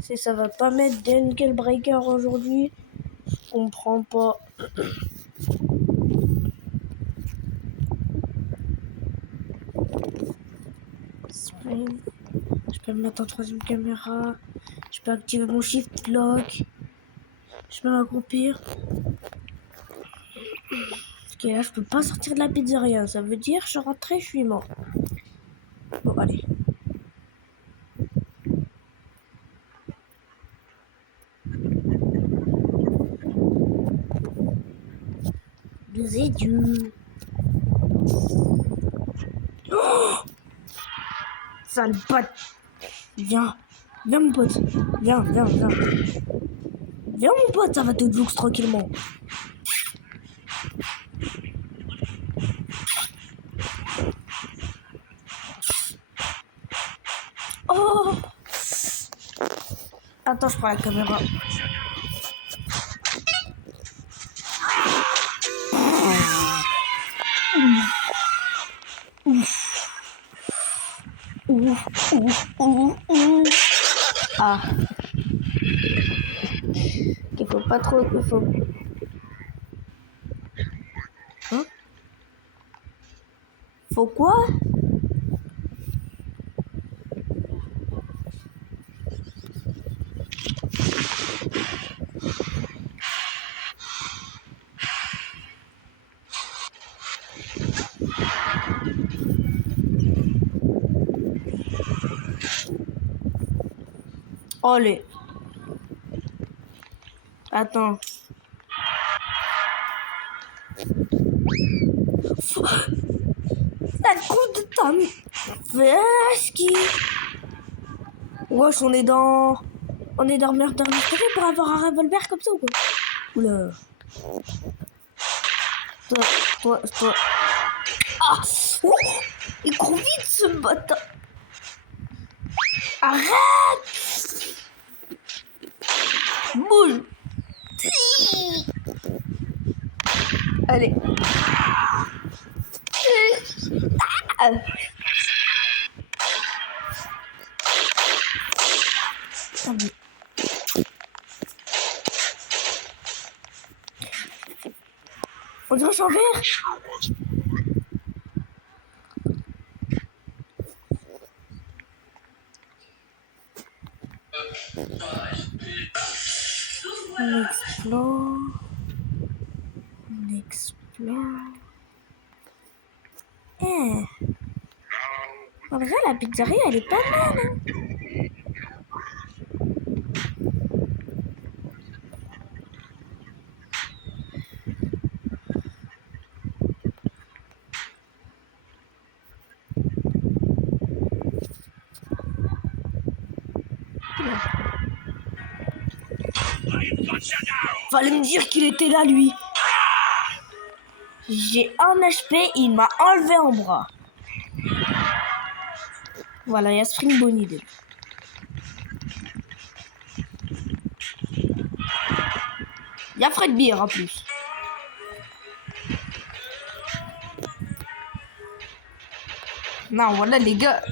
Si ça va pas mettre d'Enkel Breaker aujourd'hui, je comprends pas. Spring. Je peux me mettre en troisième caméra. Je peux activer mon shift lock. Je peux m'accroupir. Ok, là, je peux pas sortir de la pizzeria. Ça veut dire je rentrais, je suis mort. Bon, allez. Deux dieux. Oh, sale pote. Viens. Viens, mon pote. Viens. Viens, mon pote, ça va te jukes tranquillement. Oh. Attends, je prends la caméra. Ah. Il faut pas trop... Il faut... Hein? Faut quoi? Allez. Attends. La coupe de ta vache qui... Wesh, on est dans Murder Mystery pour avoir un revolver comme ça ou quoi? Oula. Toi. Ah oh, il court vite ce bâtard. Arrête. Bouge. Allez. On dirait que je suis en vert. On explore. Eh. En vrai, la pizzeria, elle est pas mal. Hein. Fallait me dire qu'il était là, lui. J'ai un HP, il m'a enlevé un bras. Voilà, il y a Spring bonne idée. Il y a Fred Beer en plus. Non, voilà les gars.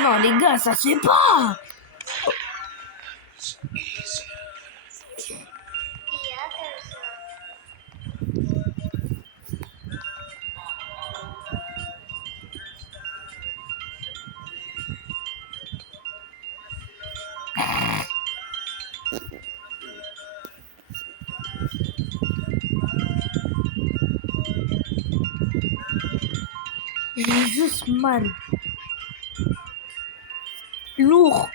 Non, les gars, ça se fait pas. J'ai juste mal. Lourd.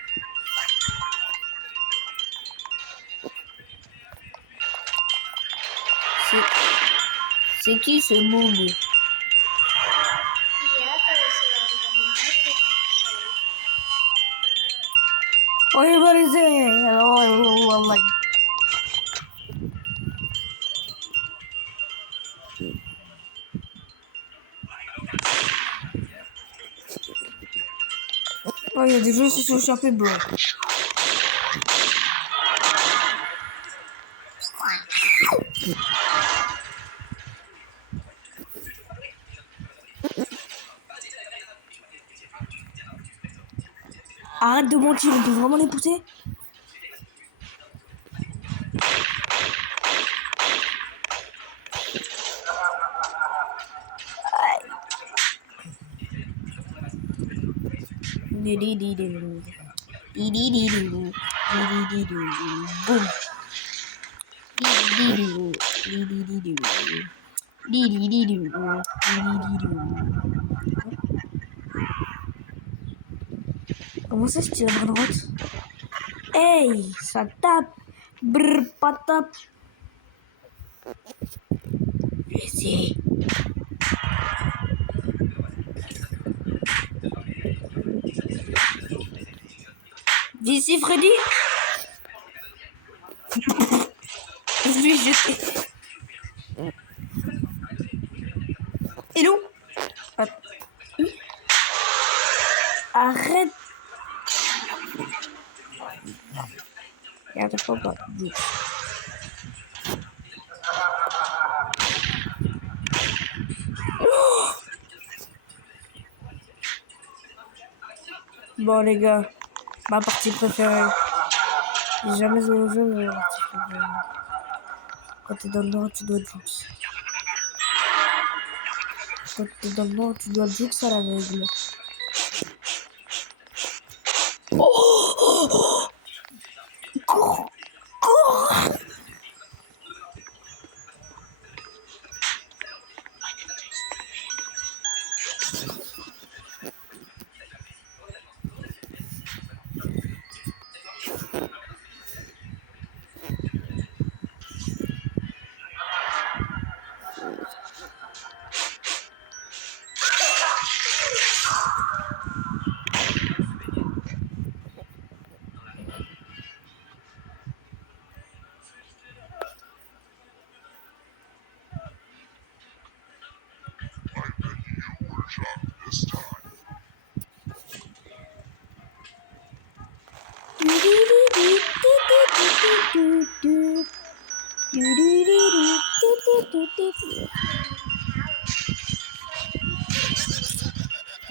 C'est qui ce monde? Oui, validé. Alors, like. Oh, il y a des gens qui se sont échappés, bro. Arrête de mentir, on peut vraiment les pousser. Boum. Comment ça, je tire à droite? Hey, ça tape. Brr, pas tape. Vas-y. D'ici, Freddy. Je vais jeter. Hello. Arrête. Regarde, faut pas. Bon, les gars, ma partie préférée. J'ai jamais joué au jeu, mais ma partie préférée. Quand t'es dans le nord, tu dois jukes. Quand t'es dans le nord, tu dois jukes à la règle. Cours, cours.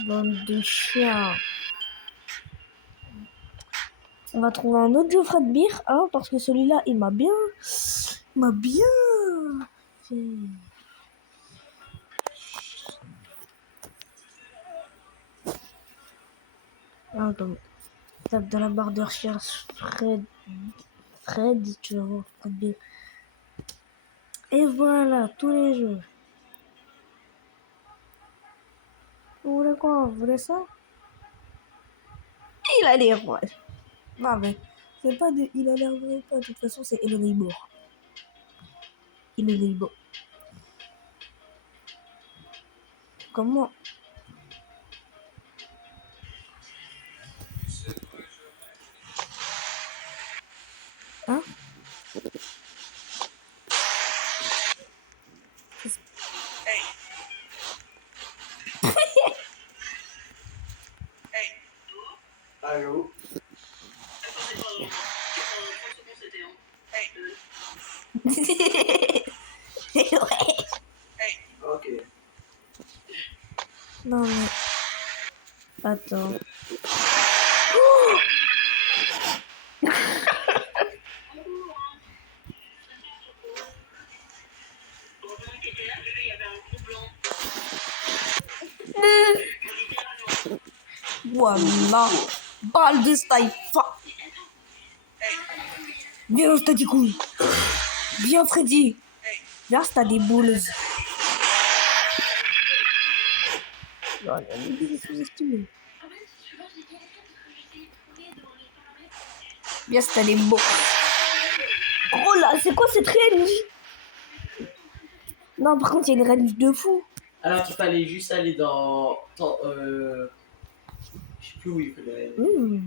Bande de chiens. On va trouver un autre Geoffrey de Beer, hein, parce que celui-là, il m'a bien fait. Ah, comme tape dans la barre de recherche Fred, tu vas voir Fred Beer. Et voilà, tous les jeux. Vous voulez quoi? Vous voulez ça? Il a l'air vrai. Non, mais c'est pas de il a l'air vrai. De toute façon, c'est Hello Neighbor. Hello Neighbor. Comment? Hein? Allô? Ouais. Ok. Non, mais. Attends. Voilà. Balle de Staifa. Viens, je te dis couille. Viens, Freddy. Viens, t'as des boules. Non, il est sous-estimé. Viens, t'as des beaux. Oh là, c'est quoi cette range? Non, par contre, il y a une range de fou. Alors qu'il fallait juste aller dans. Je sais plus où il fallait aller.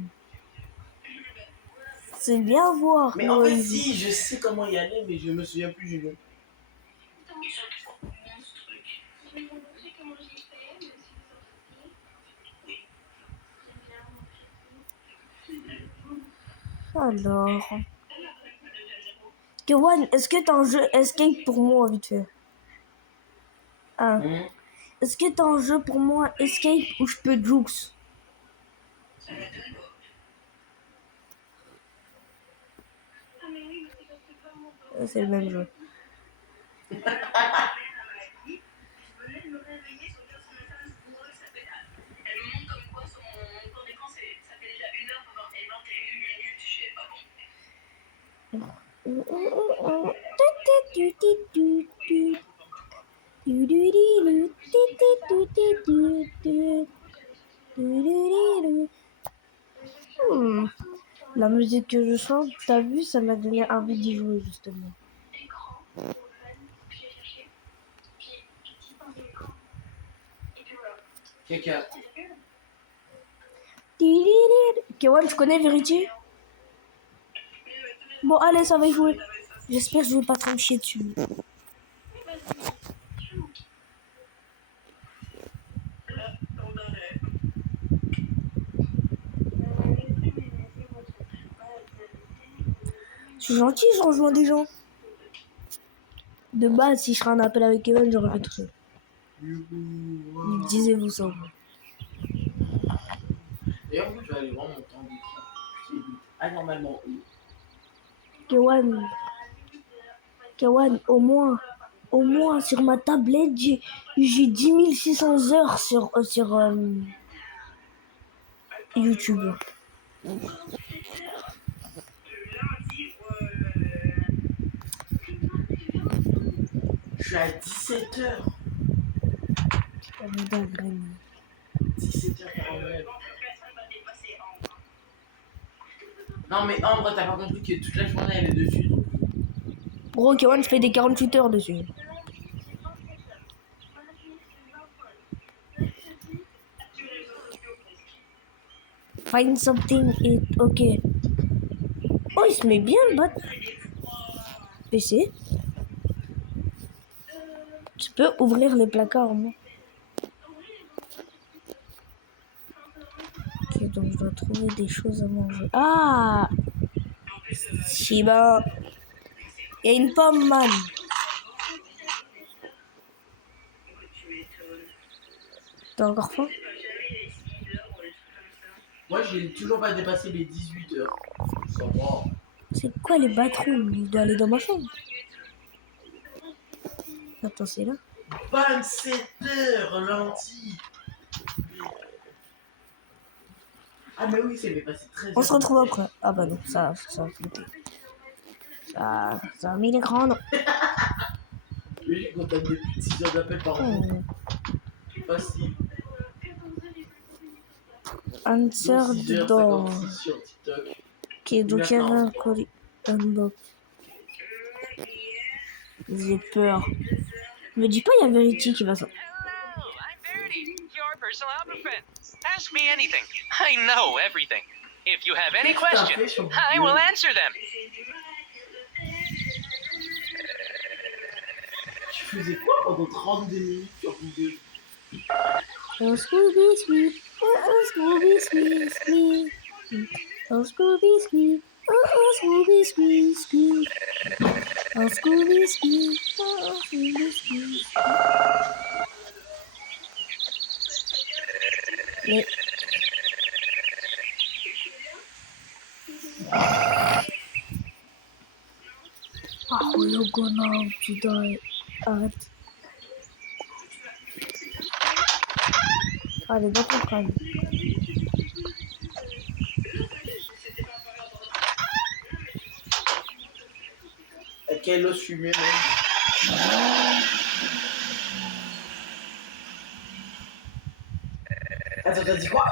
C'est bien voir. Mais en fait, si, je sais comment y aller, mais je me souviens plus du nom. Alors. Kewan, est-ce que t'as un jeu escape pour moi, vite fait? Ah. Est-ce que t'as un jeu pour moi escape où je peux jukes? C'est le même jeu. La musique que je chante, t'as vu, ça m'a donné envie d'y jouer justement. Caca. Kewan, tu connais Verity? Bon, allez, ça va y jouer. J'espère que je vais pas trop me chier dessus. C'est gentil, je rejoins des gens. De base, si je ferais un appel avec Kevin, j'aurais fait tout seul. Disez-vous ça. D'ailleurs, je vais aller voir mon temps d'écran. Qui est anormalement haut. Kewan, au moins, sur ma tablette, j'ai 10 600 heures sur YouTube. Je suis à 17h. 17h49. Non, mais Ambre, t'as pas compris que toute la journée elle est dessus. Donc... Gros, Kewan, je fais des 48 heures dessus. Find something it ok. Oh, il se met bien le bat. PC. Tu peux ouvrir les placards, non? Ok, donc je dois trouver des choses à manger. Ah! Shiba. Il y a une pomme, man. T'as encore faim? Moi, j'ai toujours pas dépassé les 18h. Ça va. C'est quoi les bathrooms? Je dois aller dans ma chambre. Attends, c'est là? 27h, lundi. Ah, mais oui, c'est passé 13h. On se retrouve après. Ah bah non, ça a flippé. Ça a mis l'écran, non. Oui, quand t'as des plus de 6 heures d'appel par jour. Facile. Answer the door. 6h56 sur TikTok. Ok, donc il y avait un colis. Unbox. J'ai peur. Me dis pas, il y a Verity qui va sortir. Hello, I'm Verity, your personal helper friend. Ask me anything. I know everything. If you have any questions, I will answer them. Tu faisais quoi pendant 32 minutes sur Google? Oh Scooby Sweep, oh Scooby Sweep, Sweep. Oh Scooby Sweep, oh Scooby Sweep, Sweep. Oh Scooby Sweep, oh Scooby Sweep. Mais... Oh, you're gonna have to die. Arrête. Allez, dans ton crâne. Quel os fumé, même. Attends, t'as dit quoi?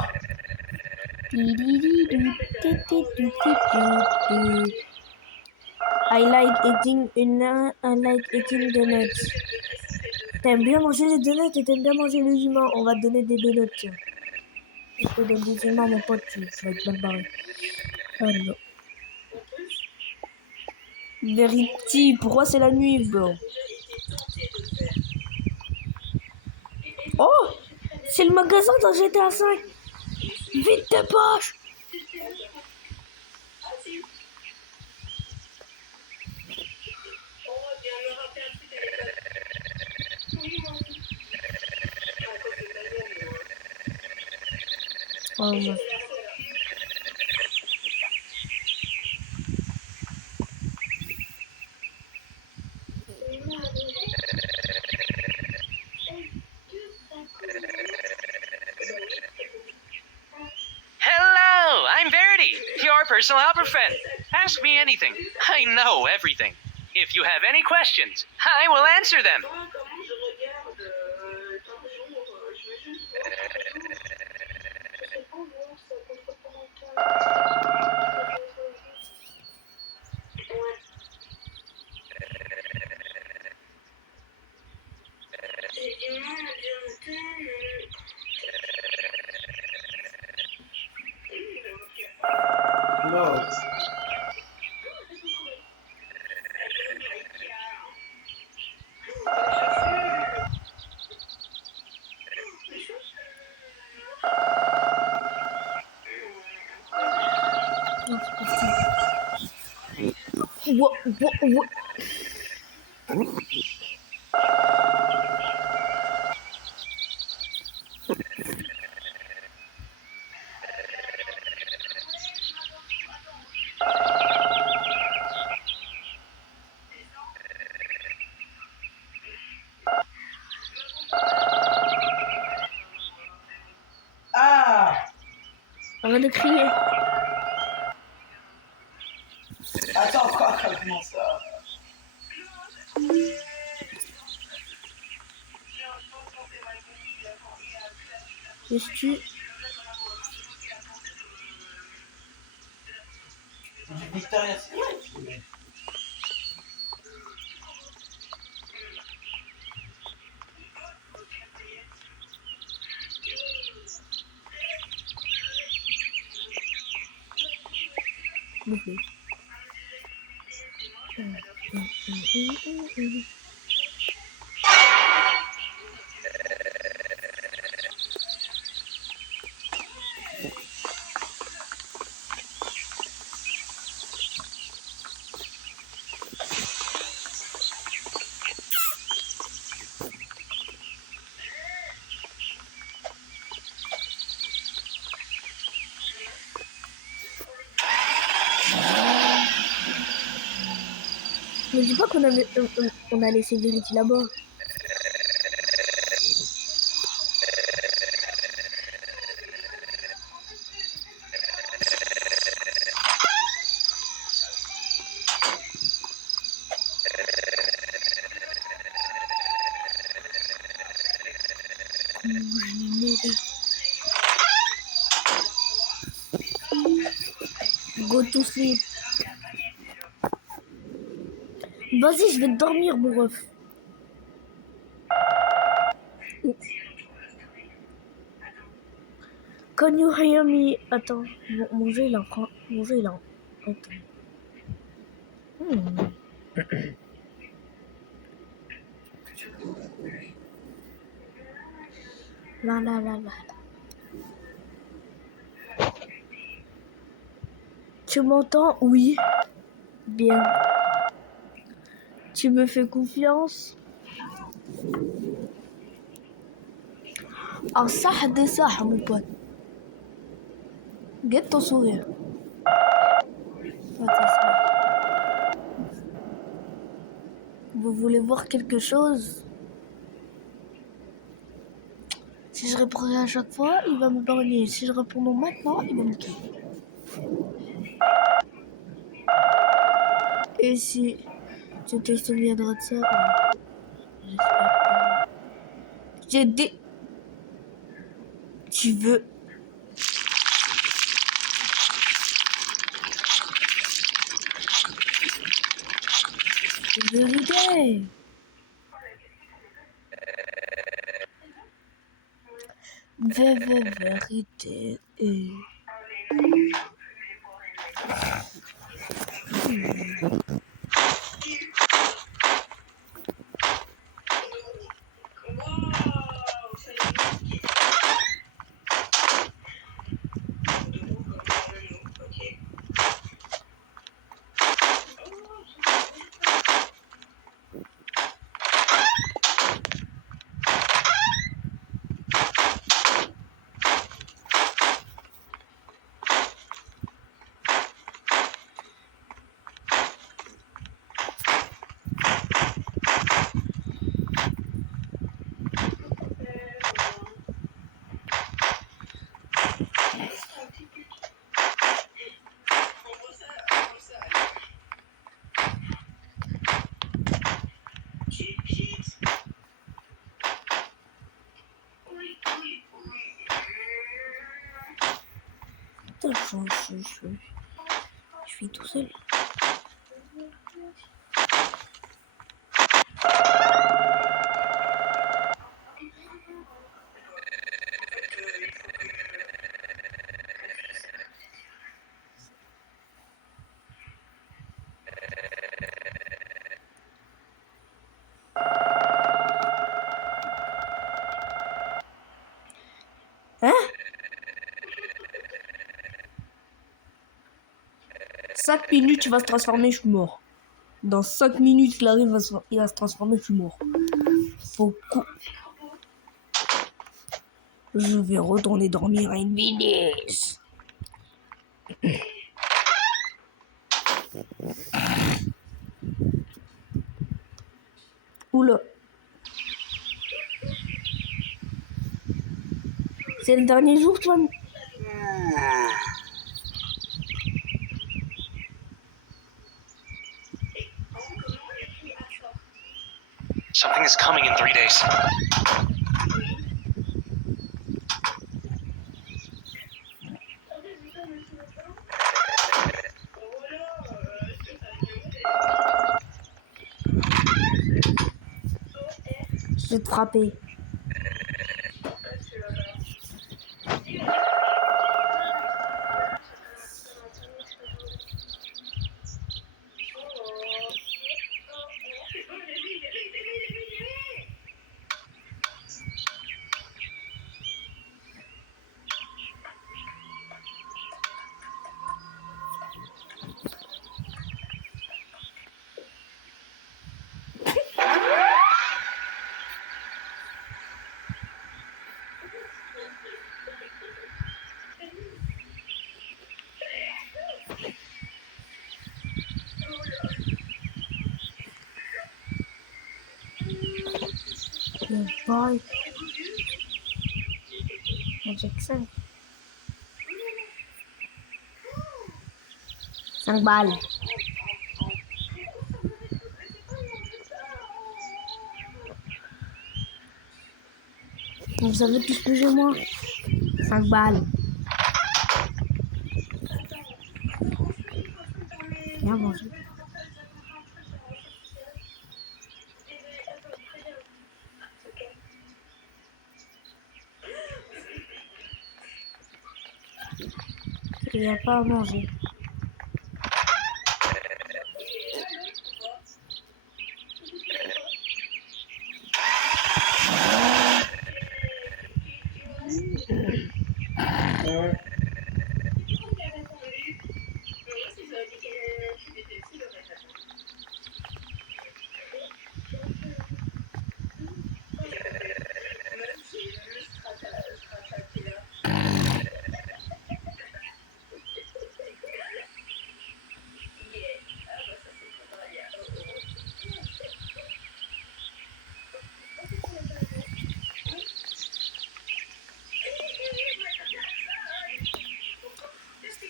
I like eating donuts. T'aimes bien manger les donuts et t'aimes bien manger les humains. On va te donner des donuts, tiens. Je te donne des humains, mon pote, tu vas être mal barré. Oh non. Verity, pourquoi c'est la nuit, bro? Oh! C'est le magasin dans GTA 5. Vite tes poches! Oh, ouais. personal helper friend. Ask me anything. I know everything. If you have any questions, I will answer them. Non. Non, c'est parti. Ouah. Ah! Arrête de crier. Attends, quoi? Comment ça? Qu'est-ce que tu... Du Victoria Secret. Bouffé. Ne dis pas qu'on avait, on a laissé Verity là-bas. Go to sleep. Vas-y, je vais dormir, mon ref. Can you hear me? Attends, mon jeu il est en train. Mon jeu il est en. Attends. Là. Tu m'entends? Oui. Bien. Tu me fais confiance? Ah, ça, des ça, mon pote. Guette ton sourire. Vous voulez voir quelque chose? Si je répondrai à chaque fois, il va me épargner. Si je réponds maintenant, il va me quitter. Et si tu te souviendras de ça, j'espère. J'ai dit... Tu veux... Vérité. Vérité. seul. Je suis tout seul. Hein? 5 minutes, il va se transformer, je suis mort. Dans 5 minutes, il va se transformer, je suis mort. Je vais retourner dormir à une vitesse. Oula. C'est le dernier jour, toi. Something is coming in 3 days. Je vais te frapper. Le boy. Jackson. 5 balles. Vous avez tous plus ou moins 5 balles. Viens manger. Il n'y a pas à manger.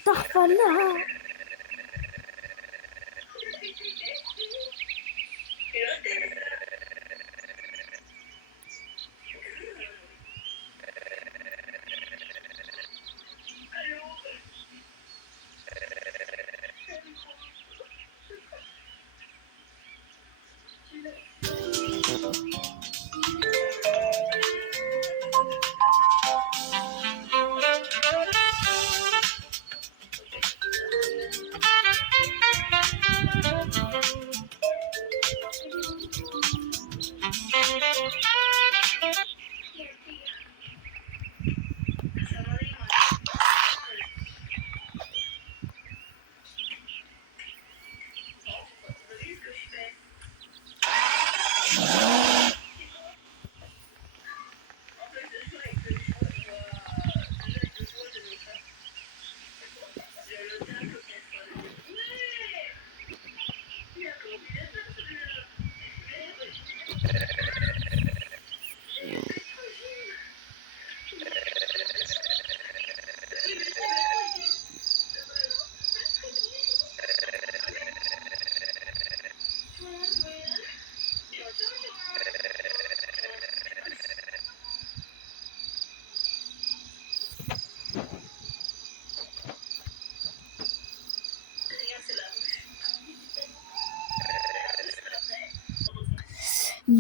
Tarfala.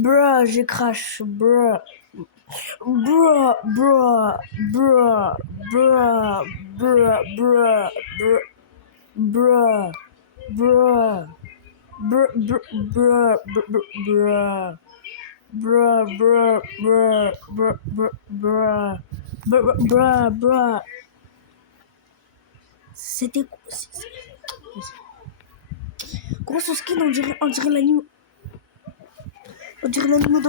Bruh, je crache. Bruh. Bruh, bruh, bruh, bruh, bruh, bruh, bruh, bruh, bruh, bruh, bruh, bruh, bruh, bruh, bruh, bruh, bruh, bruh, bruh. C'était quoi? Gros, son skin, on dirait l'anime. On dirait l'anime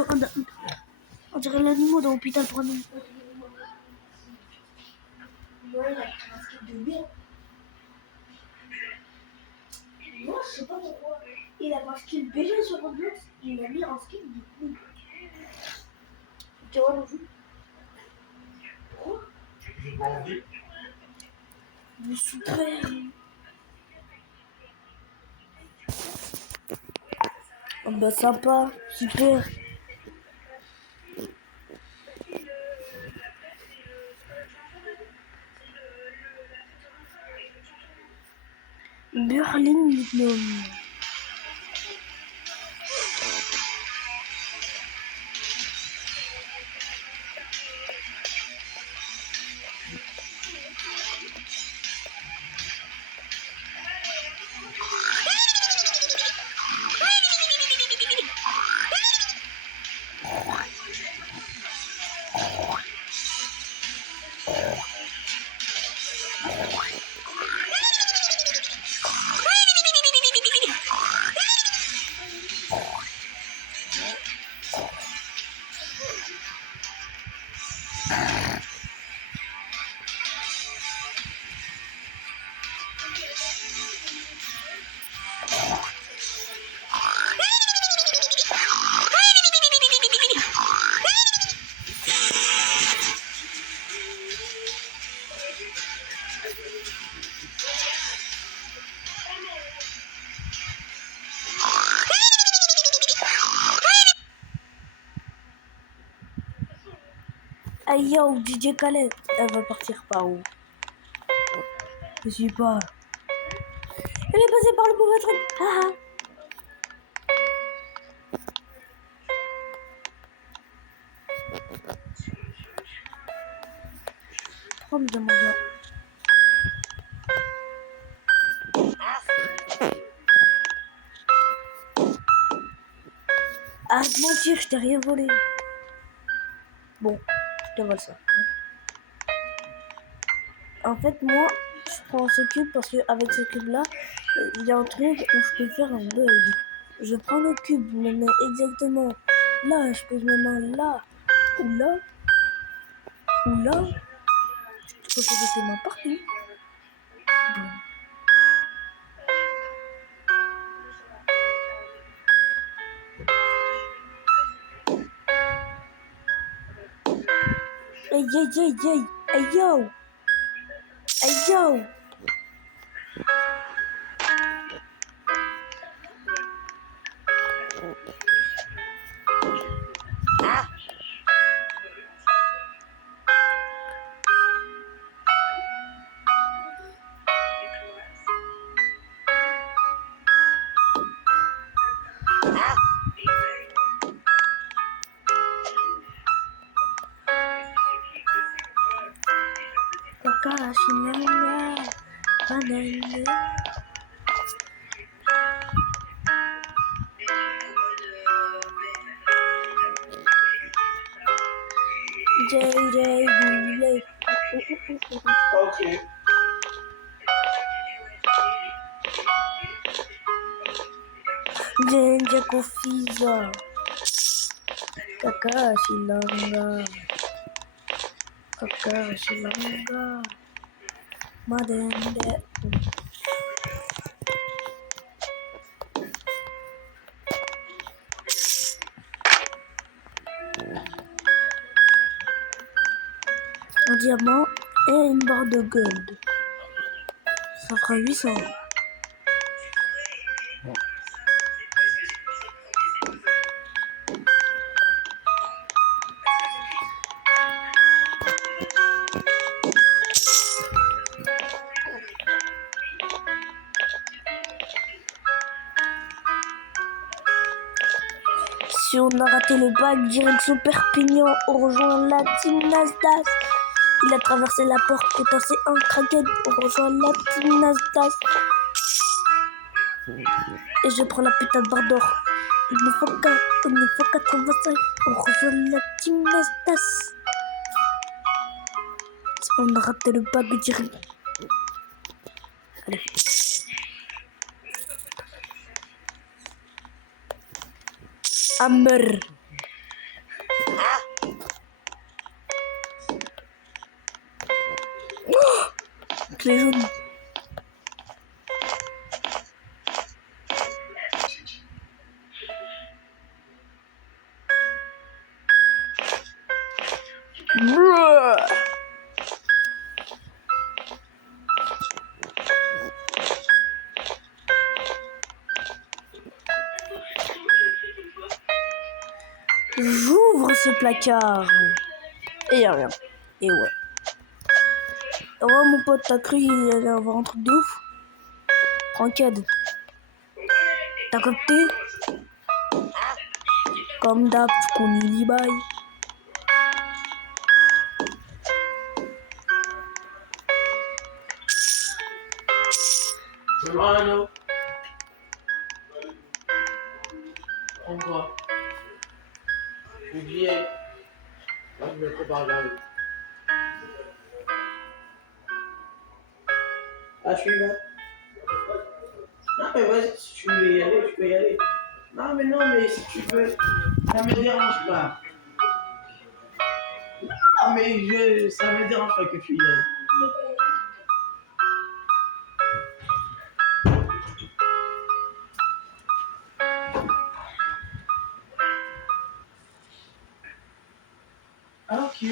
dans l'hôpital pour un animal. Ouais, il a pris un skin de merde. Moi, je sais pas pourquoi. Il a pas un skin BG sur Roblox, il a mis un skin de couille. Tu vois, mon jeu? Pourquoi? J'ai pas envie. Mais super. Oh bah sympa, super. Berlin Lignum. Aïe yo, DJ Khaled. Elle va partir par où? Je sais pas. Elle est passée par le mauvais truc. Ah ah. Oh, me demande là. Arrête de mentir, je t'ai rien volé. Bon, je te vole ça. En fait, moi, je prends ce cube parce qu'avec ce cube-là, il y a un truc où je peux faire un bug. Je prends le cube, je le mets exactement là, je pose mes mains là, ou là, ou là. Je peux poser tes mains partout. Bon. Hey, hey, hey, hey, hey, yo! Hey, yo! Kakashi Nanga, banana. JJ Boulay. Ok. Genja Kofiza. Kakashi Nanga. Kakashi Nanga. Madende. Un diamant et une barre de gold. Ça fera 800. Si on a raté le bac, direction Perpignan, on rejoint la team Nasdaq. Il a traversé la porte, potassé un craquette, on rejoint la team Nasdaq. Et je prends la putain de barre d'or. Il nous faut 85, on rejoint la team Nasdaq. Si on a raté le bac, direct. Allez. Hammer. Oh, clé jaune. J'ouvre ce placard. Et y'a rien. Et ouais. Oh mon pote, t'as cru qu'il allait avoir un truc de ouf? Tranquille. T'as capté? Comme d'hab, tu connais les bails. Allô. Prends quoi? Le billet. Là, je me prépare la rue. Ah, je suis là. Non, mais vas-y, si tu veux y aller, tu peux y aller. Non, mais si tu veux, ça me dérange pas. Non, mais ça me dérange pas que tu y ailles. Ah, ok.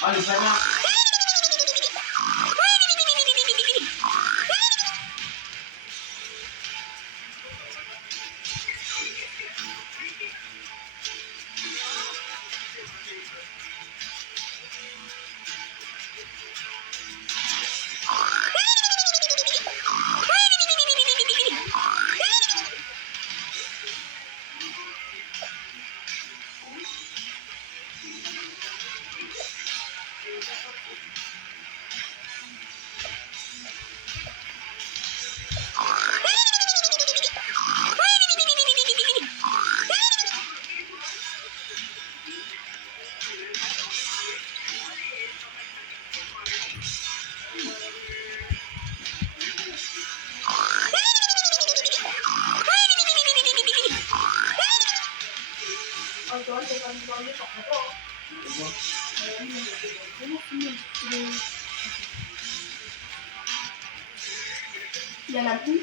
Allez, ça va. Il y en a plus.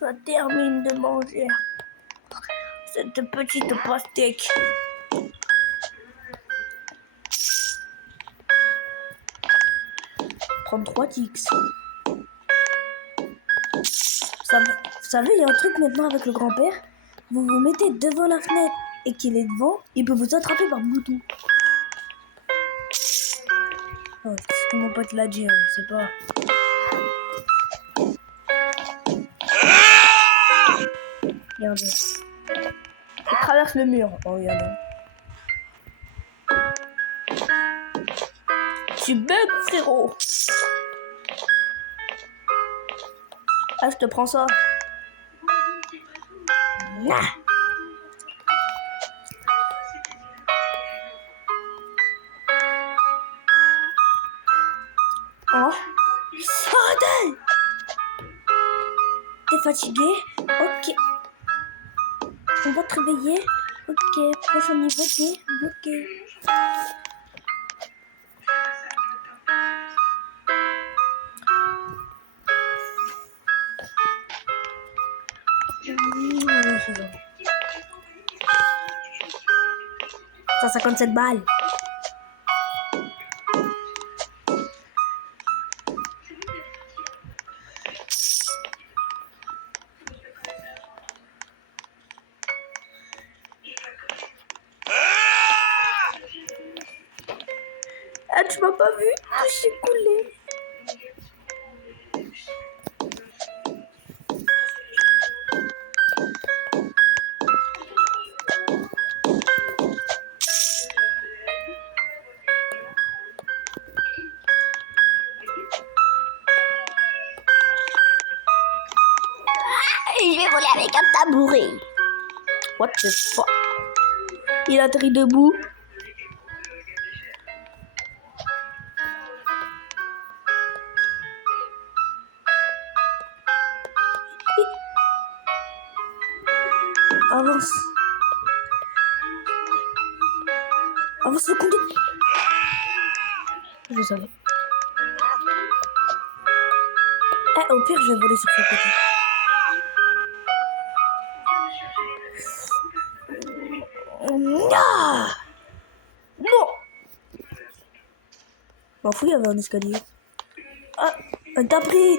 Ça termine de manger. Cette petite pastèque. Prendre 3 tics. Vous savez, il y a un truc maintenant avec le grand-père. Vous vous mettez devant la fenêtre et qu'il est devant, il peut vous attraper par Bluetooth. Oh, c'est ce que mon pote l'a dit, hein, c'est pas... Regardez. Il traverse le mur. Oh, regardez. Tu bug, frérot. Ah, je te prends ça. Ah. Oh. Arrêtez. T'es fatigué? Ok. On va te réveiller. Ok. Prochain niveau, t'es bloqué. Non, c'est bon. 157 balles. Ah, tu m'as pas vu? Tout s'est coulé. Je vais voler avec un tabouret. What the fuck? Il atterrit debout. Avance. Avance le conduit. Je savais. Eh, au pire, je vais voler sur ce côté. Ah non. M'en fous, il y avait un escalier. Ah, t'as pris.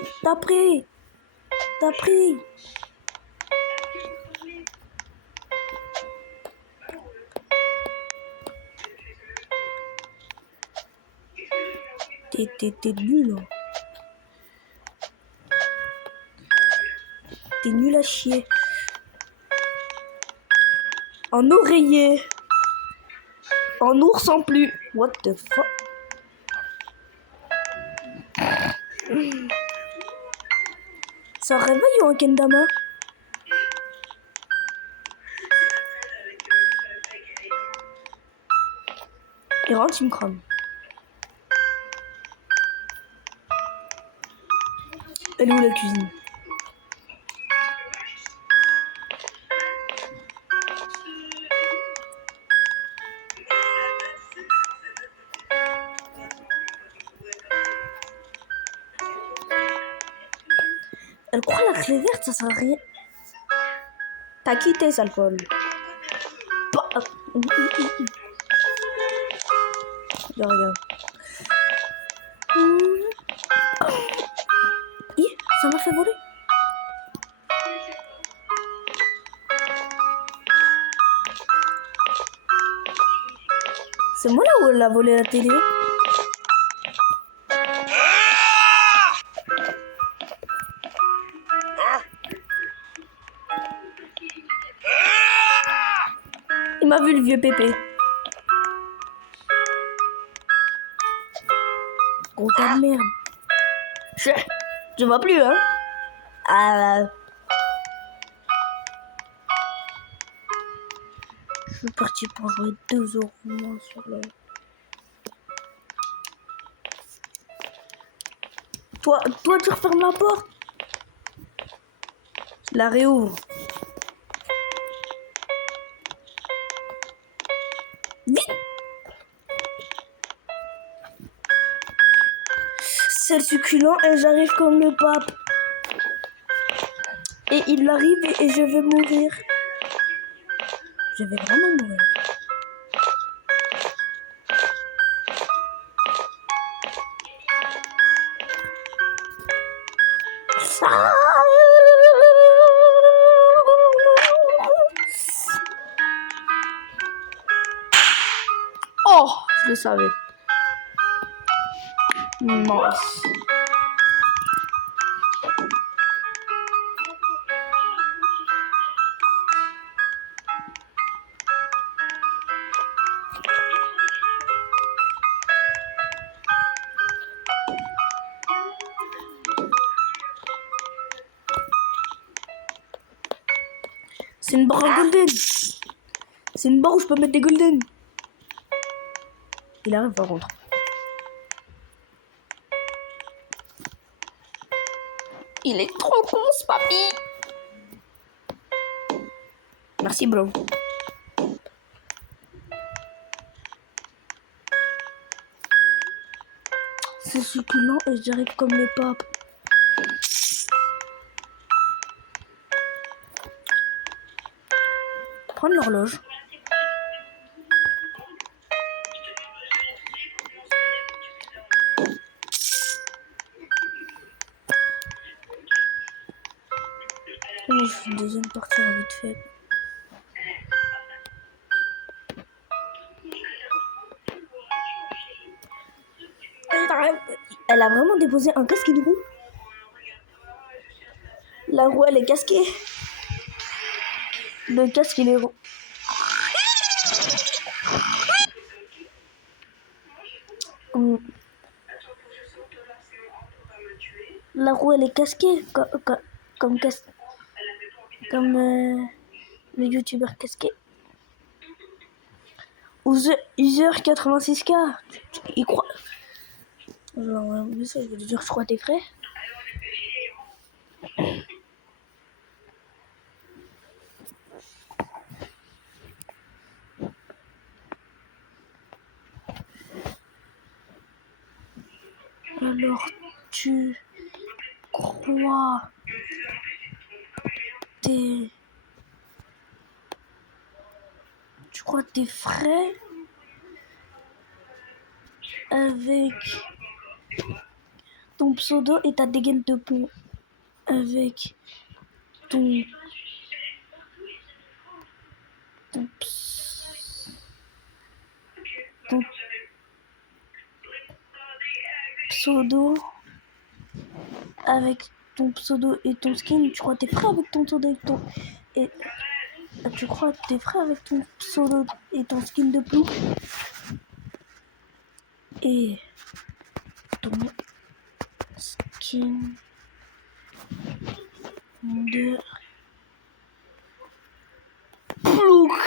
T'es nul. Hein. T'es nul à chier. En oreiller. En ours en plus. What the fuck? Ça réveille ou un kendama? Il rentre, il me crame. Elle est où la cuisine? Elle croit la clé verte, ça sert à rien. T'as quitté, sale folle. Regarde. Ça m'a fait voler. C'est moi là où elle a volé la télé? Il m'a vu le vieux pépé. Gros tas de merde. Je vois plus, hein. Je suis parti pour jouer 2 € moins sur le... Toi, tu refermes la porte. Je la réouvre. Vite. C'est succulent et j'arrive comme le pape. Et il arrive et je vais mourir. Je vais vraiment mourir. Oh, je le savais. Nice. C'est une barre golden. C'est une barre où je peux mettre des golden. Il arrive par contre. Il est trop con ce papy. Merci bro. C'est succulent et j'arrive comme le pape. Prendre l'horloge. Je fais une deuxième partie en vite fait. Elle a vraiment déposé un casque de roue. La roue elle est casquée. Le casque il est roux. La roue elle est casquée comme le youtubeur casqué. User 86K. Il croit. Genre, mais ça, je vais te dire, je crois tes frais. Alors, tu crois tes frais avec ton pseudo et ta dégaine de pont avec ton pseudo avec ton pseudo et ton skin. Tu crois tes frais avec ton pseudo et tu crois tes frais avec ton pseudo et ton skin de plou et ton skin de plou.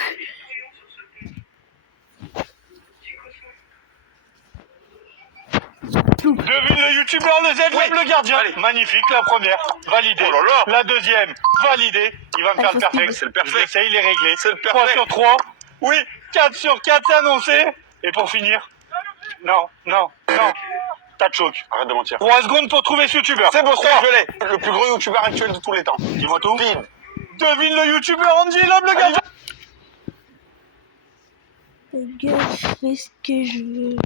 Devine le youtubeur, le Z, le gardien. Allez. Magnifique, la première, validée. Oh là là. La deuxième, validée. Il va me faire le perfect. C'est le perfect. Ça, il est réglé. C'est le perfect. 3 sur 3. Oui. 4 sur 4, c'est annoncé. Et pour finir, non. T'as de choc. Arrête de mentir. 3 secondes pour trouver ce youtubeur. C'est bon, je l'ai. Le plus gros youtubeur actuel de tous les temps. Dis-moi tout. Vide. Devine le youtubeur, Andy Love, le gardien. Le gars, je fais ce que je veux.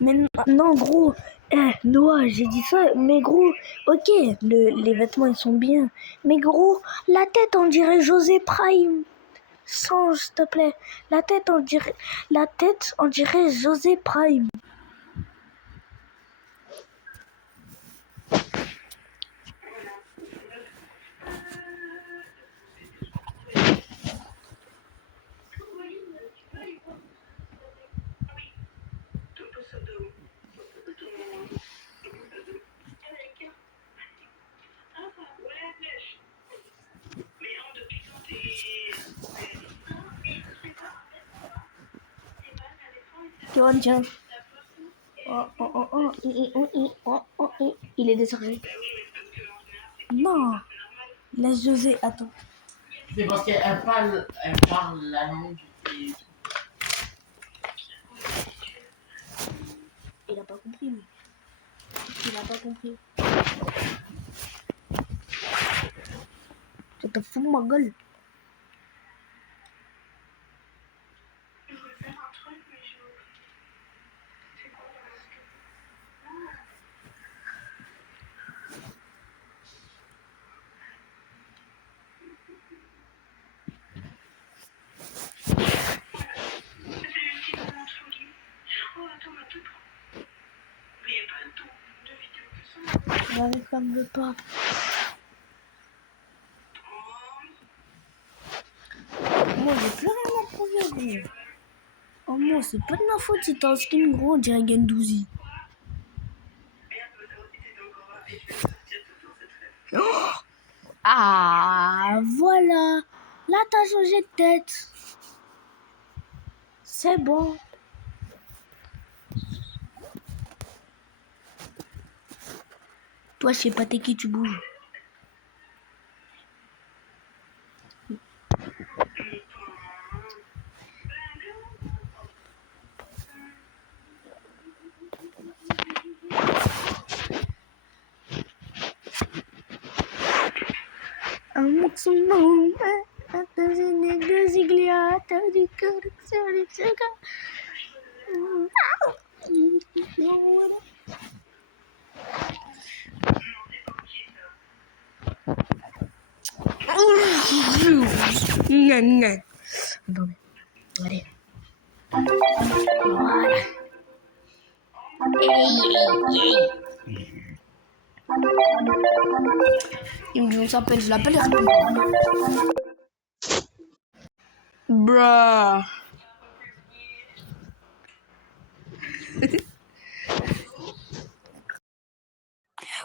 Mais non, gros, Noah, j'ai dit ça, mais gros, ok, les vêtements ils sont bien, mais gros, la tête on dirait José Prime. Change, s'il te plaît. La tête on dirait José Prime. Kiron, tiens. Il est déchargé. Non. Laisse José, attends. C'est parce qu'elle parle la langue. Il a pas compris, lui. Il a pas compris. Tu te fous de ma gueule. J'arrive pas me pas. Moi j'ai plus rien à prouver, gros. Oh moi c'est pas de ma faute si t'as un skin gros, on dirait Gendouzi. Oh ah voilà. Là t'as changé de tête. C'est bon. Toi je sais pas t'es qui tu bouges. Un maximum, Attendez, allez. Voilà. Il me dit on s'appelle, je l'appelle, il répond pas. Bruh.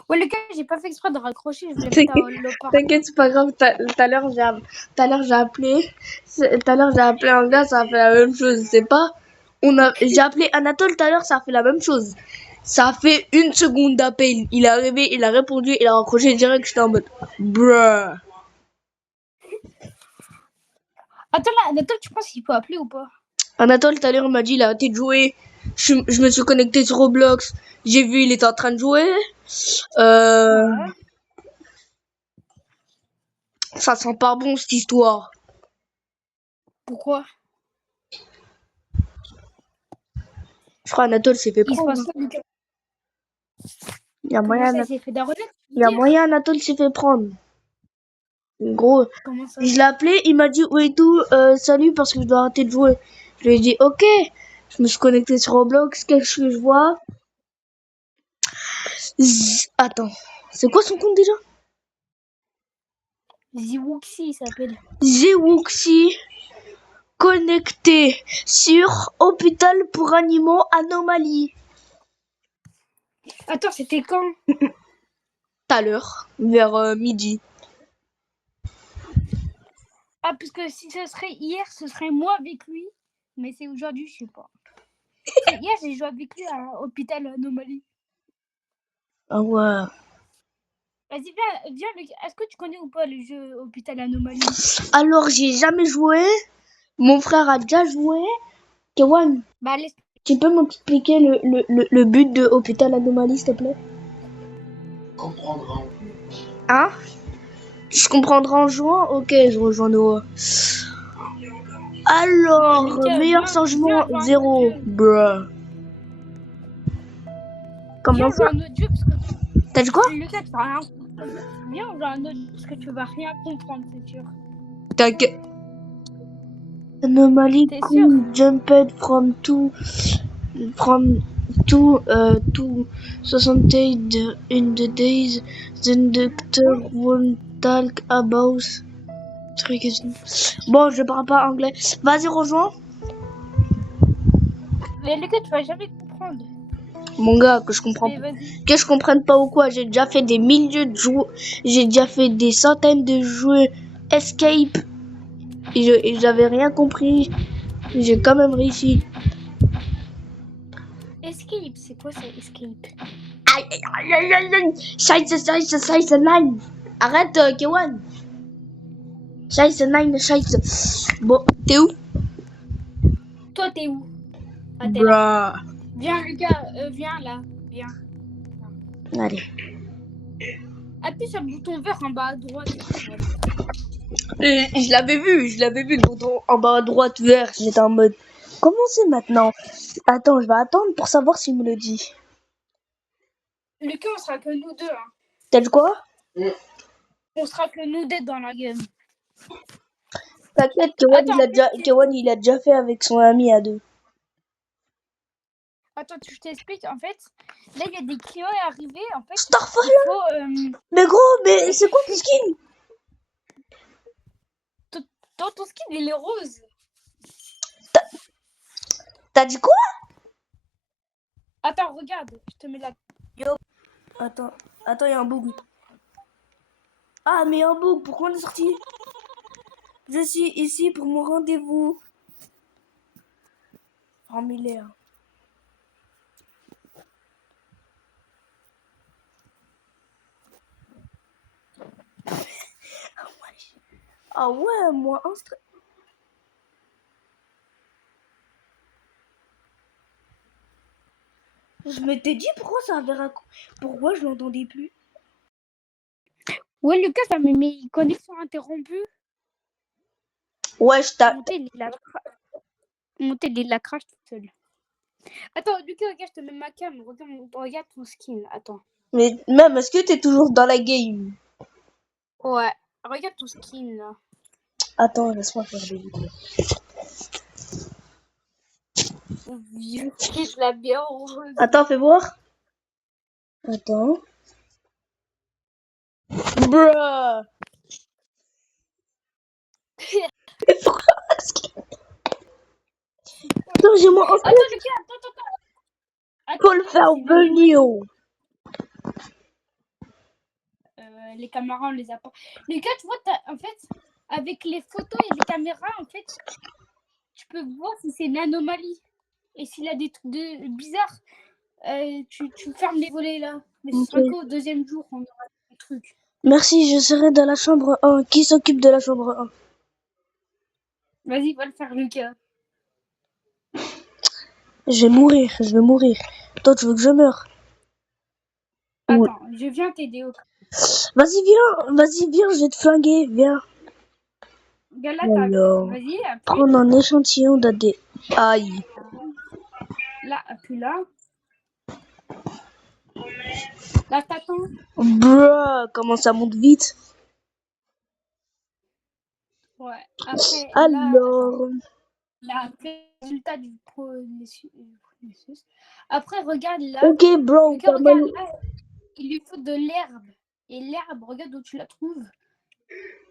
Ouais les gars, j'ai pas fait exprès de raccrocher, je voulais mettre le parc. T'inquiète, c'est pas grave. Tout à l'heure j'ai appelé un gars, ça a fait la même chose. C'est pas, j'ai appelé Anatole tout à l'heure, ça a fait la même chose. Ça a fait 1 seconde d'appel. Il est arrivé, il a répondu, il a raccroché direct. J'étais en mode bruh. Attends là, Anatole, tu penses qu'il peut appeler ou pas? Anatole tout à l'heure m'a dit il a arrêté de jouer. Je me suis connecté sur Roblox. J'ai vu il était en train de jouer. Ça sent pas bon cette histoire. Pourquoi? Je crois Anatole s'est fait Il se prendre. passe quoi, Lucas? Il y a moyen. Comment ça, il s'est fait d'arrêter? Il y a moyen Anatole s'est fait prendre. Gros, Comment ça? je l'ai appelé, il m'a dit oui tout, salut parce que je dois arrêter de jouer. Je lui ai dit ok. Je me suis connecté sur Roblox, qu'est-ce que je vois? Attends, c'est quoi son compte déjà? Ziwuxi, il s'appelle. Ziwuxi connecté sur hôpital pour animaux Anomalie. Attends, c'était quand? Tout à l'heure, vers midi. Ah, parce que si ce serait hier, ce serait moi avec lui. Mais c'est aujourd'hui, je sais pas. Hier, j'ai joué avec lui à l'hôpital Anomalie. Ah ouais. Vas-y, viens, Lucas. Est-ce que tu connais ou pas le jeu Hôpital Anomalie? Alors, j'ai jamais joué. Mon frère a déjà joué. Kewan, Bah, laisse. tu peux m'expliquer le but de Hôpital Anomalie, s'il te plaît? Comprendra. Hein? Je comprendrai en jouant? Ok, je rejoins Noah. Alors, Lucas, meilleur viens, changement, viens, 0. Bruh. Comment Viens, on ça? joue à un autre jeu parce que. T'as dit quoi? Lucas, tu vas rien comprendre. Viens, on joue à un autre jeu parce que tu vas rien comprendre, c'est sûr. T'inquiète. Anomaly T'es cool jumped from 68 in the days. Then the doctor won't talk about. Bon, je parle pas anglais. Vas-y, rejoins. Mais Lucas, tu vas jamais comprendre. Mon gars, que je comprends Mais pas. vas-y. Que je comprenne pas ou quoi. J'ai déjà fait des milliers de jeux. J'ai déjà fait des centaines de jeux Escape. Et j'avais rien compris. J'ai quand même réussi. escape, c'est quoi ça, escape? Aïe, aïe, aïe, aïe, aïe, aïe. Scheiße, nein. Arrête, Kewan. Scheiße, nein, scheiße. Bon, t'es où? Toi, t'es où? Ah, t'es là. Bruh. Viens, Lucas, viens là. Viens. Allez. Appuie sur le bouton vert en bas à droite. Je l'avais vu, le bouton en bas à droite vert. J'étais en mode, comment c'est maintenant? Attends, je vais attendre pour savoir s'il me le dit. Lucas, on sera que nous deux. Hein. T'as dit quoi? On sera que nous deux dans la game. T'inquiète, Kewan, Attends, il a déjà fait avec son ami à deux. Attends, je t'explique. En fait, là, il y a des clients arrivés. En fait, Starfall? il faut... Mais gros, mais c'est quoi ton skin? Dans ton skin, il est rose. T'as dit quoi? Attends, regarde. Je te mets la... Attends, il y a un bug. Ah, mais un bug, pourquoi on est sorti? Je suis ici pour mon rendez-vous. Formulaire. Ah ouais, moi, un stress. Je m'étais dit pourquoi ça avait pourquoi je l'entendais plus. Ouais, Lucas, ça met mes connexions interrompues. Ouais, je t'ai. Mon tel, il la crache toute seule. Attends, Lucas, regarde, je te mets ma cam. Regarde ton skin. Attends. Mais même, est-ce que t'es toujours dans la game? Ouais. Regarde ton skin, là. Attends, laisse-moi faire des vidéos. Je la bien heureuse. Attends, fais voir. Attends. Bruh. Mais pourquoi? Attends, j'ai mon Attends, Lucas, attends. Faut le faire venir. Les caméras, on les a pas. Lucas, tu vois, en fait, avec les photos et les caméras, en fait, tu peux voir si c'est une anomalie. Et s'il a des trucs bizarres, tu fermes les volets là. Mais ce sera qu'au deuxième jour, on aura des trucs. Merci, je serai dans la chambre 1. Qui s'occupe de la chambre 1? Vas-y, va le faire, Lucas. Je vais mourir. Toi, tu veux que je meure? Attends, je viens t'aider. Vas-y, viens, je vais te flinguer, viens. Regarde là, Alors, vas-y, appuie. prendre un échantillon d'AD. Aïe. Là, appuie là. Là, t'attends. Bruh, comment ça monte vite. Ouais, après, alors. là, résultat du processus. Après, regarde là. Ok, bro. Lucas, regarde là. Il lui faut de l'herbe. Et l'herbe, regarde où tu la trouves.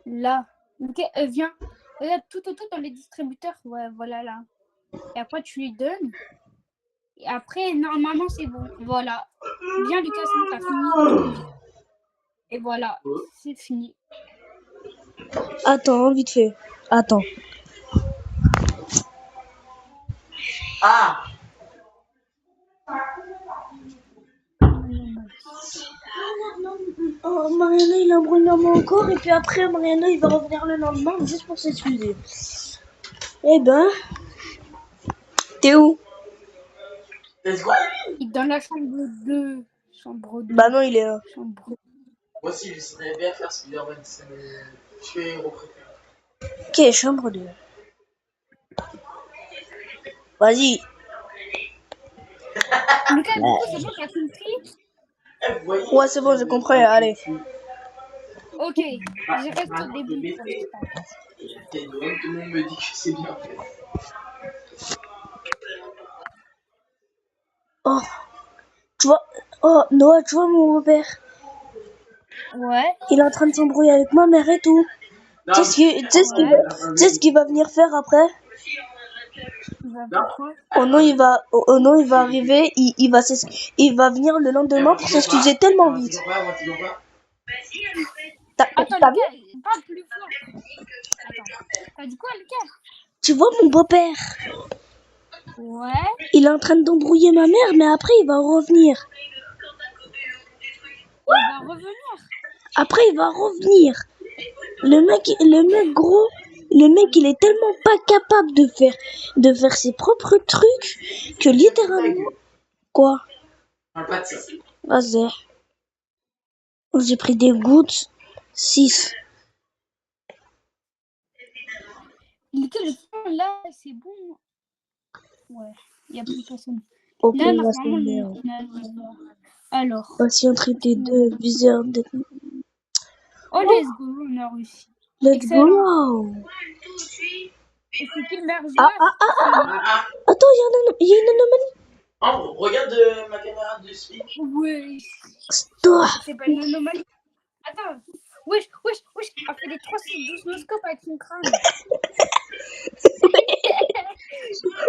Là. Ok, viens. Regarde tout dans les distributeurs. Ouais, voilà là. Et après, tu lui donnes. Et après, normalement, c'est bon. Voilà. Viens, Lucas, c'est bon, t'as fini. Et voilà, c'est fini. Attends, vite fait. Attends. Ah! Oh, Mariano, il a un brûlement encore. Et puis après, Mariano, il va revenir le lendemain juste pour s'excuser. Eh ben. T'es où? Dans la chambre 2. Chambre 2. Bah non, il est là. Chambre... Moi aussi, je saurais bien faire ce qu'il leur dit. Je fais héros préféré. Ok, chambre 2. Vas-y. Lucas, du coup, c'est bon, t'as compris? Ouais, c'est bon, je comprends. Allez. Ok, je reste au début. Tout le monde me dit que c'est bien fait. Oh. Tu vois. Oh, Noah, tu vois mon beau-père? Ouais. Il est en train de s'embrouiller avec ma mère et tout. Tu sais ce qu'il va venir faire après? Oh non, il va arriver, il va venir le lendemain pour s'excuser tellement vite. Attends, T'as vu? Lucas, parle plus fort. Attends, t'as dit quoi, Lucas? Tu vois mon beau-père? Ouais. Il est en train d'embrouiller ma mère, mais après il va revenir. Il va revenir. Après il va revenir. Le mec gros, le mec il est tellement pas capable de faire ses propres trucs que littéralement. Quoi? Parle pas de ça. Vas-y. J'ai pris des gouttes. 6. Le fond, là, c'est bon. Ouais, il n'y a plus personne. Ok, Là, on va se normalement, faire. on a l'histoire. Alors. Patient traité 2, viseur de... Oh, let's go, on a réussi. Let's Excellent. go! Et c'est qui le meilleur Ah, joueur? ah, ah, ah. Ah, Attends, il y a une anomalie. ah. Oh, regarde ma caméra de speak. Ouais. Stop. C'est pas une anomalie. Attends. Wesh. On fait des 3-6-12 noscopes avec son crâne.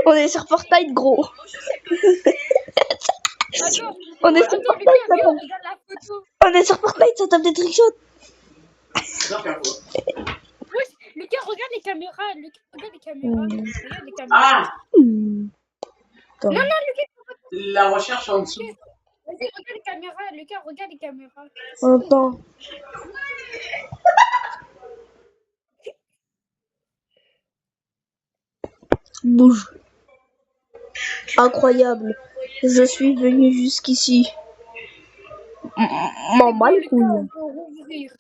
On est sur Fortnite, gros. Attends, On est sur Lucas, Fortnite, ça viens, tape. regarde la photo. On est sur Fortnite, ça tape des trickshots. Wesh, Lucas, regarde les caméras. Regarde les caméras. Regarde les caméras. Ah, Attends. Non, Lucas. la recherche en dessous. Vas-y, regarde les caméras. Lucas, regarde les caméras. Attends. Bouge. Incroyable. Je suis venu jusqu'ici. M'en C'est bon, mal Lucas, couille. on peut rouvrir.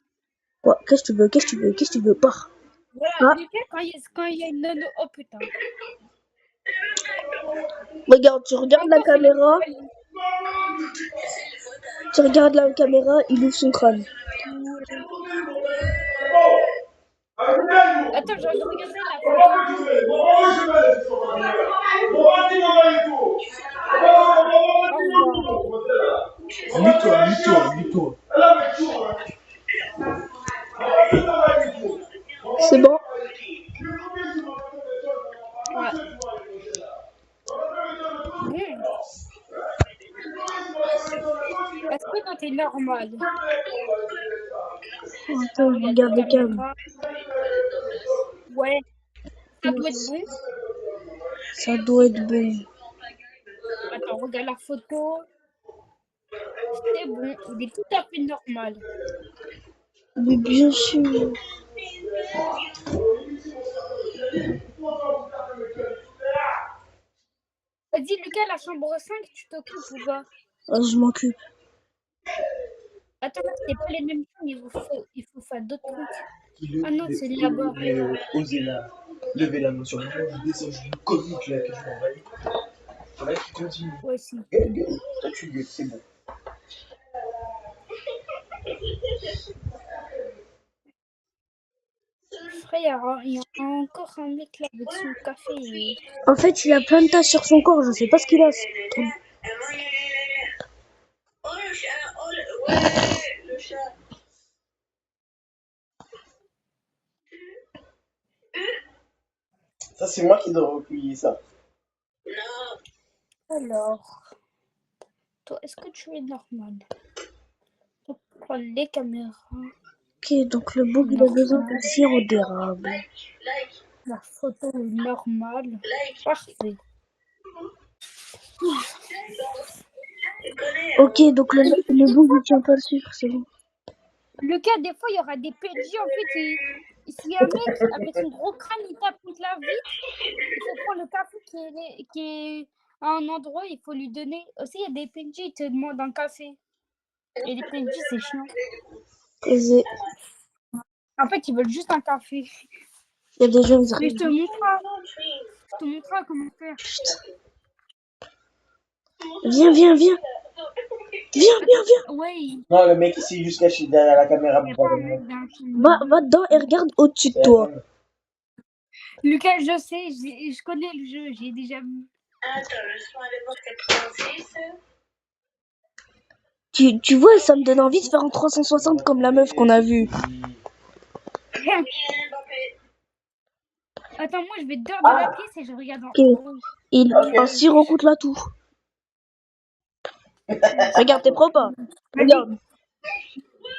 Quoi? Qu'est-ce que tu veux? Pars. Voilà, Ah. Lucas, quand il y a une nano. Oh putain. Regarde, tu regardes la Encore, c'est caméra. l'anomalie. Tu regardes la caméra, il ouvre son crâne. Attends, je regardais la photo. Au revoir. Mute-toi. C'est bon? Ouais. Est-ce que toi t'es normal? Attends, je regarde les caméras. Ouais. Ça doit être bon. Ça doit être bon. Attends, regarde la photo. C'est bon. Il est tout à fait normal. Mais bien sûr. Vas-y, Lucas, la chambre 5, tu t'occupes ou pas? Ah, je m'occupe. Attends, là, c'est pas les mêmes choses, il faut faire d'autres trucs. Ah non, c'est là-bas. Osez la, lever la main sur le front, je descends, je vous comique là, que je m'envahis. Voilà, qui continue. Ouais, si. Toi, tu y es, c'est bon. Frère, il y a encore un mec là avec son café. En fait, il a plein de taches sur son corps, je sais pas ce qu'il a. Ça, c'est moi qui dois replier ça. Alors, toi, est-ce que tu es normal? On prend les caméras, Ok, donc le bouc, il a besoin de sirop d'érable. la photo est normale. Parfait. Ok, donc le bouc, il tient pas le sucre, c'est bon. Le cas, des fois, il y aura des PNJ. En fait, s'il y a un mec avec son gros crâne, il tape contre la vitre. Il faut prendre le café qui est à un endroit, il faut lui donner. Aussi, il y a des PNJ, ils te demandent un café. Et les PNJ, c'est chiant. Il En fait, ils veulent juste un café. y a des gens Mais je te montrerai comment faire. Viens. Viens. Ouais, Non, le mec ici, juste caché derrière la caméra. il n'y a pas un mec dans le film. Va dedans et regarde au-dessus de toi. Lucas, je sais, je connais le jeu, j'ai déjà vu. Tu vois, ça me donne envie de faire en 360 comme la meuf qu'on a vue. Attends, moi je vais dehors de la pièce et je regarde en Ok. haut. Il un sirop contre la tour. Regarde, t'es pro pas?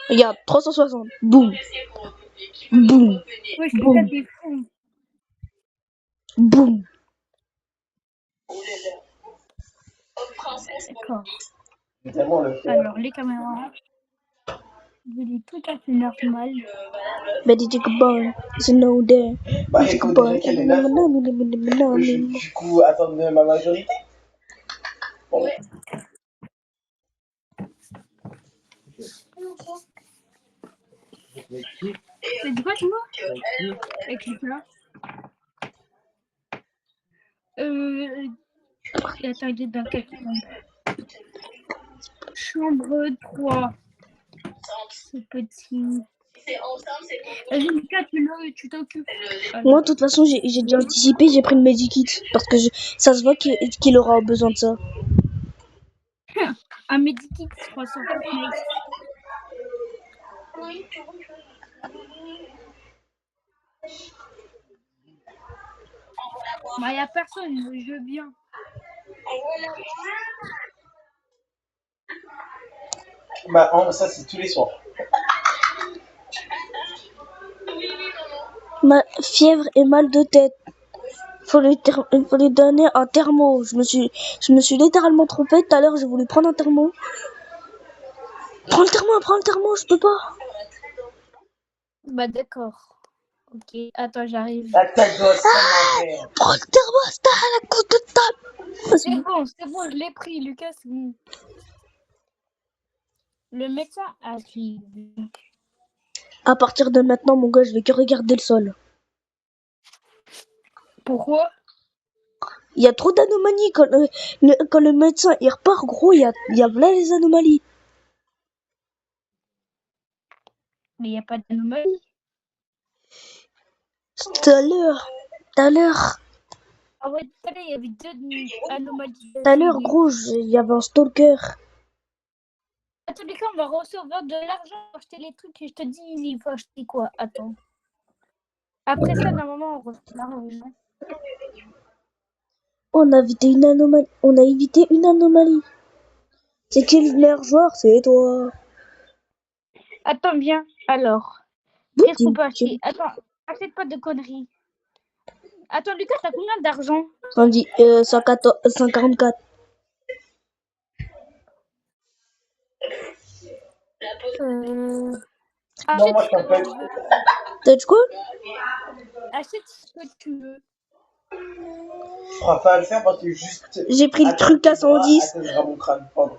Regarde, 360. Boum. Boum. Ouais, je Boum. suis des fous. Boum. D'accord. Tellement le fait. Alors, les caméras, je dis tout à fait normal. Magic boy, it's no there. Bah, Magic écoute, boy, déjà qu'elle est là. Du coup, attendre ma majorité. Bon. C'est du quoi, tu vois? Avec Lucas. Attends, il est dans quelle chambre? Chambre 3. C'est petit. Vas-y, Lucas, tu t'occupes. Moi, de toute façon, j'ai déjà anticipé, j'ai pris le Medikit. Parce que ça se voit qu'il aura besoin de ça. Un medikit, je crois, sur Fortnite. Bah, y a personne, je viens. Bah, ça, c'est tous les soirs. Fièvre et mal de tête. Faut lui donner un thermo. Je me suis littéralement trompée. Tout à l'heure, j'ai voulu prendre un thermo. Prends le thermo, je peux pas. Bah, d'accord. Ok, attends, j'arrive. La tête doit se Prends le thermo, c'est à la cause de table. C'est bon, je l'ai pris, Lucas, c'est bon. Le médecin arrive. À partir de maintenant, mon gars, je vais que regarder le sol. Pourquoi? Il y a trop d'anomalies. Quand le médecin il repart, gros, il y a là les anomalies. Mais il n'y a pas d'anomalie. Tout à l'heure, Ah ouais, tout à l'heure, il y avait deux anomalies. tout à l'heure, gros, il y avait un stalker. À tous les cas, on va recevoir de l'argent pour acheter les trucs et je te dis, il faut acheter quoi? Attends. Après ça, normalement, on reçoit l'argent. On a évité une anomalie. C'est qui le meilleur joueur? C'est toi. Attends bien. Alors, qu'est-ce qu'on peut acheter? Attends, achète pas de conneries. Attends, Lucas, t'as combien d'argent? 144. Non, moi, je t'appelle. T'as dit quoi? Achète ce que tu veux. Je ferai pas à le faire parce que juste. J'ai pris le truc à 110. Mon crâne. Pardon.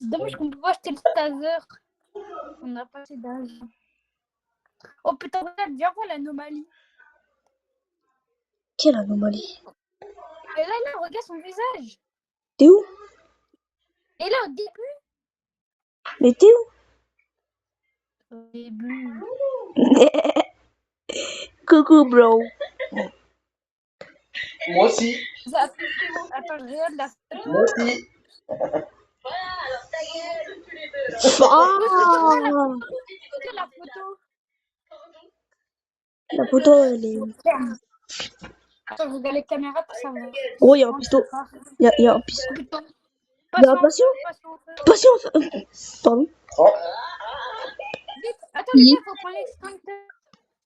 C'est dommage qu'on peut pas acheter le taser. On n'a pas assez d'argent. Oh putain, regarde, viens voir l'anomalie. Quelle anomalie? Et là, regarde son visage. T'es où? Et là, au début. Mais t'es où? Au début. Coucou, bro. Moi aussi. Attends, je regarde la photo. Moi aussi. La photo. La photo, elle est. Attends, je regarde les caméras pour savoir. Oh, il y a un pisto. Il y a un pisto. Il y a un patient. Pardon. Oh. Vite, attends, les gars, faut prendre l'extincteur.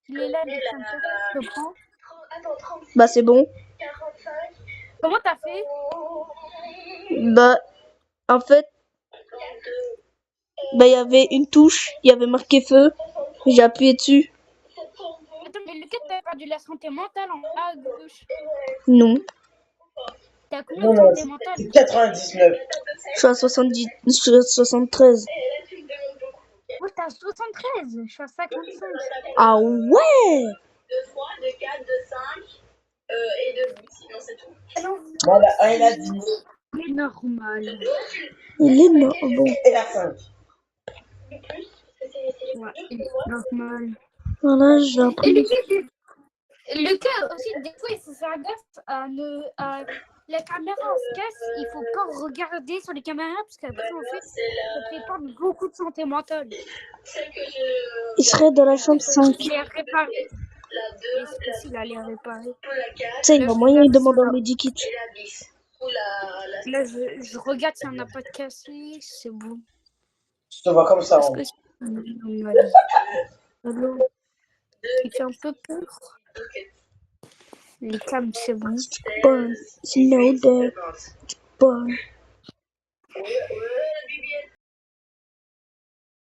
Il est là, l'extincteur. Je le prends. Bah, c'est bon. Comment t'as fait? Bah, en fait, bah, il y avait une touche, il y avait marqué feu. J'ai appuyé dessus. Attends, mais Lucas, t'as perdu la santé mentale en bas à gauche. Non. T'as combien de santé mentale? 99. Je suis à 70, je suis à 73. Moi, t'es à 73. Je suis à 55. Ah ouais? Moi, la 1 et la 10. C'est normal. Il est bon. Et la 5. Ouais, c'est normal. Voilà, j'ai Et appris. Lucas aussi, des fois, il faut faire gaffe à la caméra se casse, il faut pas regarder sur les caméras parce qu'après, en fait, ça te fait perdre beaucoup de santé mentale. Il serait dans la chambre 5. Il est réparé. Et c'est facile à les réparer. Tu sais, il va moyen, il demande un medikit. Là, je regarde s'il n'y en a pas de cassé, c'est bon. Je te vois comme ça. Parce que c'est... Allô, il fait un peu peur. Les câbles, c'est bon. Burn, Snowden, burn.